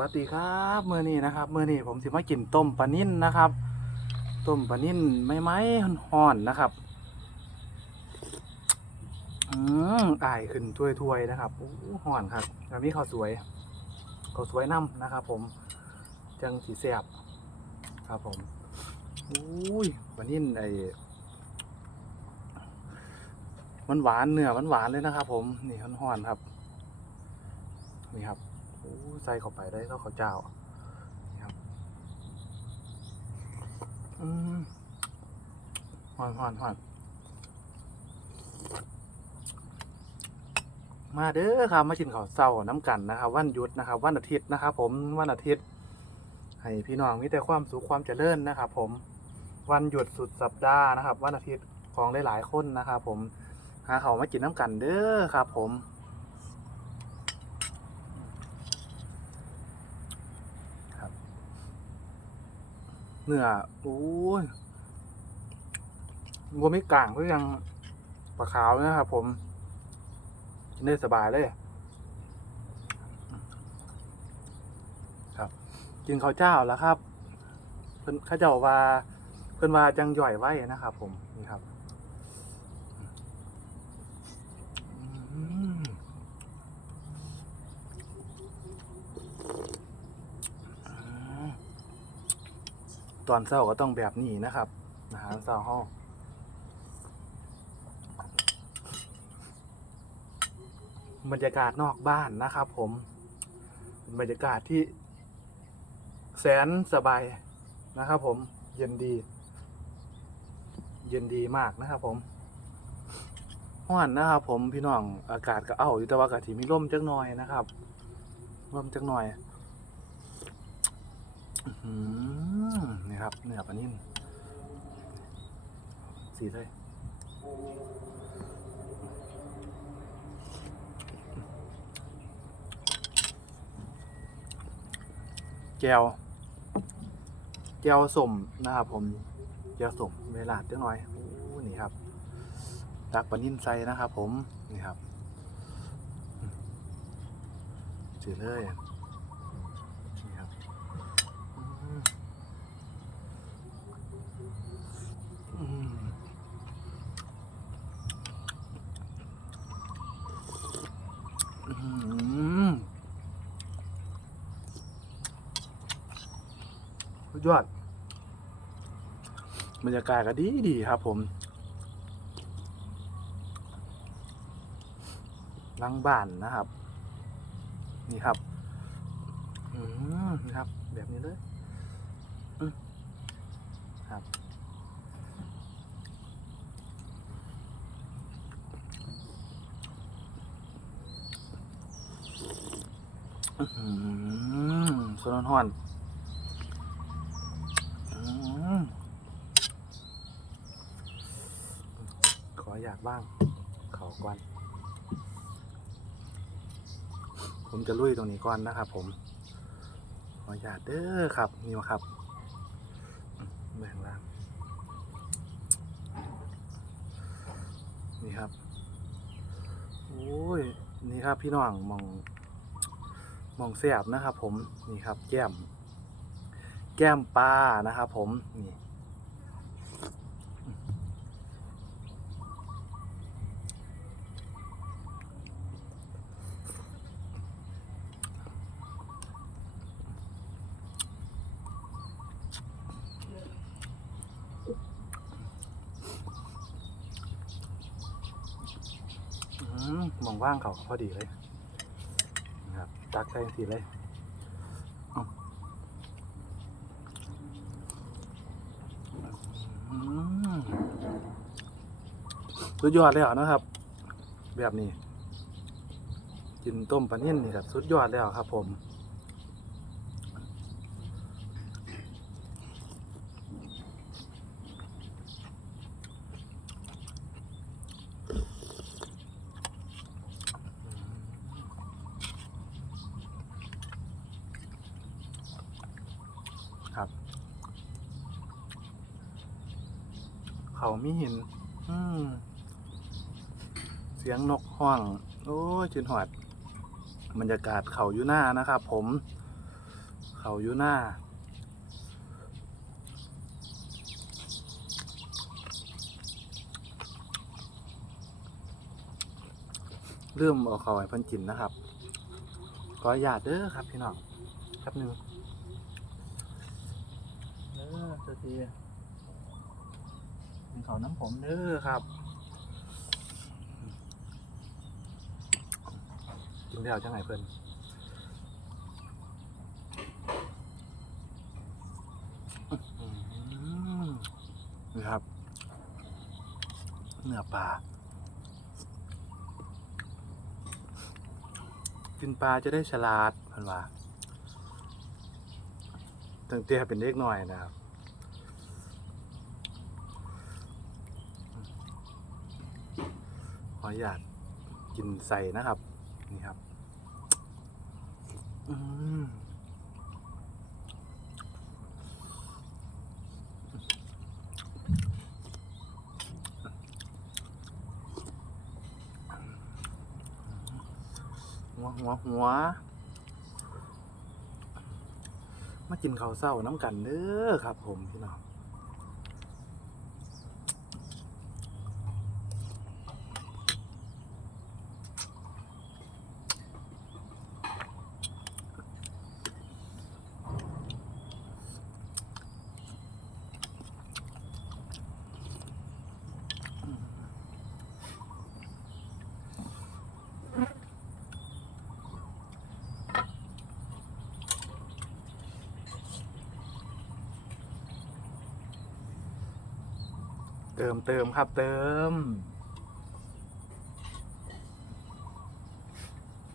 วัสดีครับเมื่อนี้นะครับเมื่อนี้ผมสิมากินต้มปลานิ่นนะครับ ต้มปลานิ่นไม่ไม้ห่อนนะครับอืมอายขึ้นถ้วยๆนะครับโอ้ห่อนครับแล้วมีข้าวสวยข้าวสวยน้ำนะครับ ผมจังสีแสบครับผมอุ้ยปลานิ่นไอ้มันหวานเนื้อมันหวานเลยนะครับ ผมนี่ห่อนๆครับนี่ครับ โอ้ใส่เข้าไปได้ก็ข้าวเจ้านี่ครับอืมหอนหอนหอนมาเด้อครับมากินข้าวเช้าน้ำกันนะครับ วันหยุดนะครับ วันอาทิตย์นะครับ ผมวันอาทิตย์ ให้พี่น้องมีแต่ความสุขความเจริญนะครับ ผมวันหยุดสุดสัปดาห์นะครับ วันอาทิตย์ของหลายๆคนนะครับ ผมหาเขามากินน้ำกันเด้อครับ ผม เนื้อโอ้ยวัวไม่กลางก็ยังปลาขาวนะครับผมกินได้สบายเลยครับกินข้าวเจ้าแล้วครับ เพิ่นข้าเจ้าว่าเพิ่นว่าจังย่อยไว้นะครับ ผมนี่ครับอืมอืม ตอนเช้าก็ต้องแบบนี้นะครับอาหารเช้าห้องบรรยากาศนอกบ้านนะครับ ผมบรรยากาศที่ แสนสบายนะครับ ผม เย็นดี เย็นดีมากนะครับ ผมห้อนนะครับ ผมพี่น้องอากาศก็เอาอยู่แต่ว่าอากาศที่มีลมจักหน่อยนะครับลมจักหน่อย นี่ครับเนื้อปลานิ่มสีเลยแก้วแก้วสมนะครับผมแก้วสมเวลาเล็กน้อยอนี่ครับตักปลานิ่มใส่นะครับผม นี่ครับจืดเลยนี่ครับ อืมอืมอื้อหือสุด ยอด บรรยากาศก็ดีดีครับผมลังบ้านนะครับ นี่ครับอืมนี่ครับ แบบนี้เลยครับ อือหือ สนอนหอนอขออยากบ้าง เขาก่อน ผมจะลุยตรงนี้ก่อนนะครับผม ขออยากเด้อครับ นี่มาครับแบ่งล่าง นี่ครับ โอ้ย นี่ครับพี่น้องมอง มองเสียบนะครับ ผมนี่ครับ แก้ม แก้มปลานะครับ ผมนี่มองว่างเขาพอดีเลย ตักใส่สีเลยเอาอืมสุดยอดแล้วนะครับ แบบนี้ กินต้มปลานิ่นนี่ครับ สุดยอดแล้วครับผม เขามีหิน อืมเสียงนกห้อง โอ้ยจินหอดบรรยากาศเขาอยู่หน้านะครับผม เขาอยู่หน้า เริ่มเอาเขาให้พันกินนะครับขออนุญาตเด้อครับพี่น้องแป๊บหนึ่งเด้อสักทีมี เขาน้ำผมเด้อครับกินแล้วจังไงเพิ่นอื้อหือนี่ครับ เนื้อปลา กินปลาจะได้ฉลาดเพันว่าตั้งแต่เป็นเด็กหน่อยนะครับ อนุญาตกินใส่นะครับ นี่ครับอืมหัวหัวหัวมากินข้าวเศร้าน้ำกันเด้อครับ ผมพี่น้อง ติมเติมครับเติม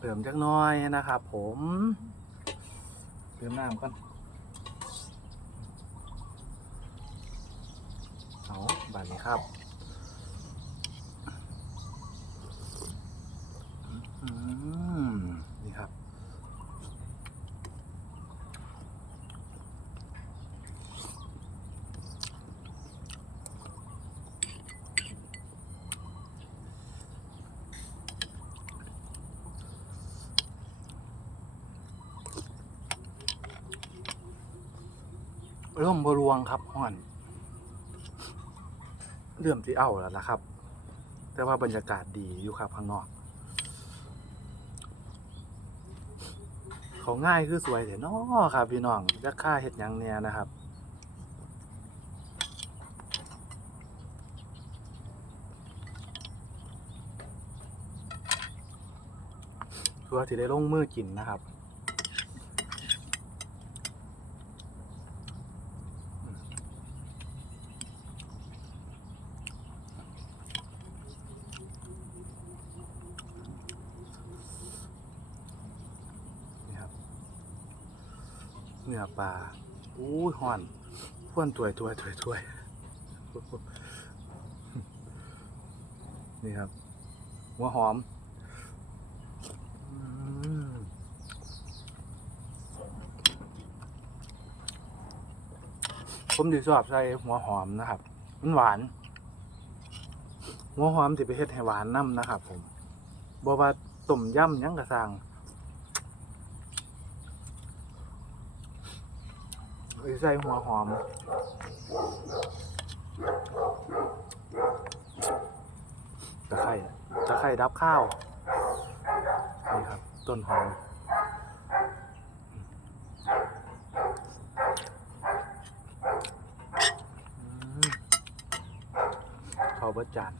เติมจักน้อยนะครับผม เติมน้ำก่อนเอาบานนี้ครับอืมนี่ครับ ร่มบรวงครับห่อนเริ่มที่เอ้าแล้วนะครับ แต่ว่าบรรยากาศดีอยู่ครับข้างนอก เขาง่ายคือสวยเถอะเนาะครับ พี่น้องจะค่าเห็ดยังเนี่ยนะครับเพื่อที่ได้ลงมือกินนะครับ เนื้อปลาอู้ห่อนพ่วนถวยถวยถวยถวยนี่ครับหัวหอมอืมผมดีชอบใส่หัวหอมนะครับ มันหวาน หัวหอมที่ไปเฮ็ดให้หวานน้ำนะครับ ผมบอกว่าต้มยำยังกระซัง หรือ ใส่หัวหอม ตะไคร่ตะไคร่ดับข้าว นี่ครับ ต้นหอมข้าวบะจาน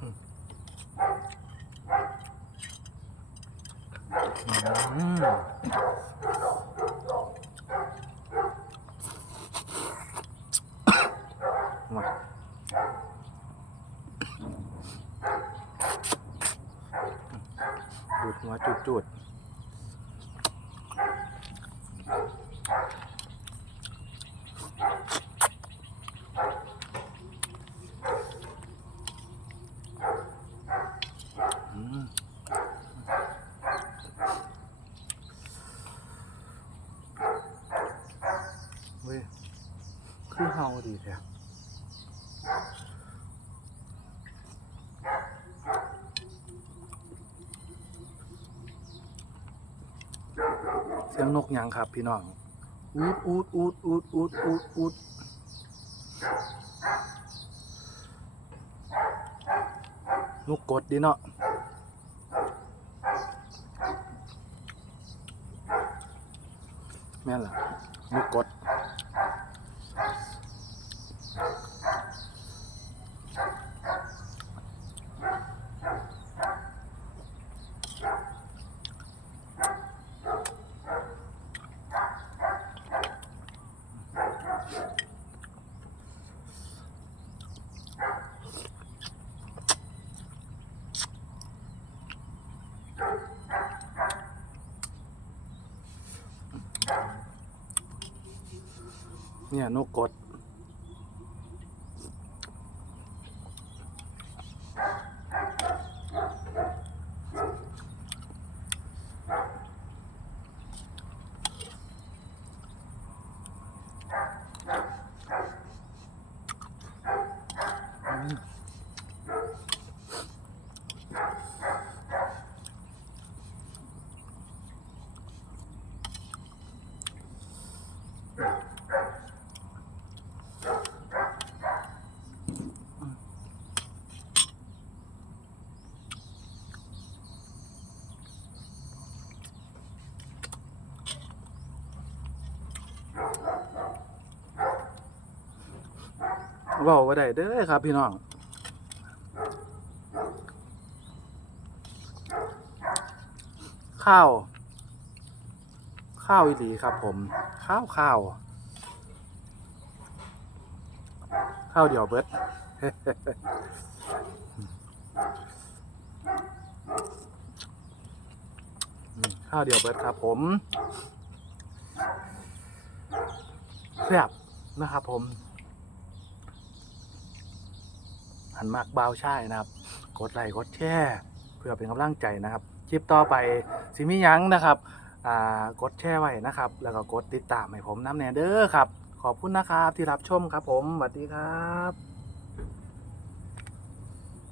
อืมอืม มาดูดหัว จุดจุดอืมเว้ยคือเฮาดีแท้ สียงนกยังครับพี่น้อง อูดอูดอูดอูดอูดอูดอูดนกกดดีเนาะแม่นล่ะนกกด เนี่ยนกกด เว้าว่าได้เด้อครับ พี่น้องข้าว ข้าวอีหลีครับ ผม ข้าวข้าวข้าวเดียวเบิดข้าวเดียวเบิดครับ ผมแซ่บนะครับ ผม หันมากบาวใช่นะครับ กดไลค์กดแชร์เพื่อเป็นกำลังใจนะครับคลิปต่อไปสิมิหยังนะครับอ่ากดแชร์ไว้นะครับ แล้วก็กดติดตามให้ผมน้ำแนเด้อครับ ขอบคุณนะครับที่รับชมครับผมสวัสดีครับ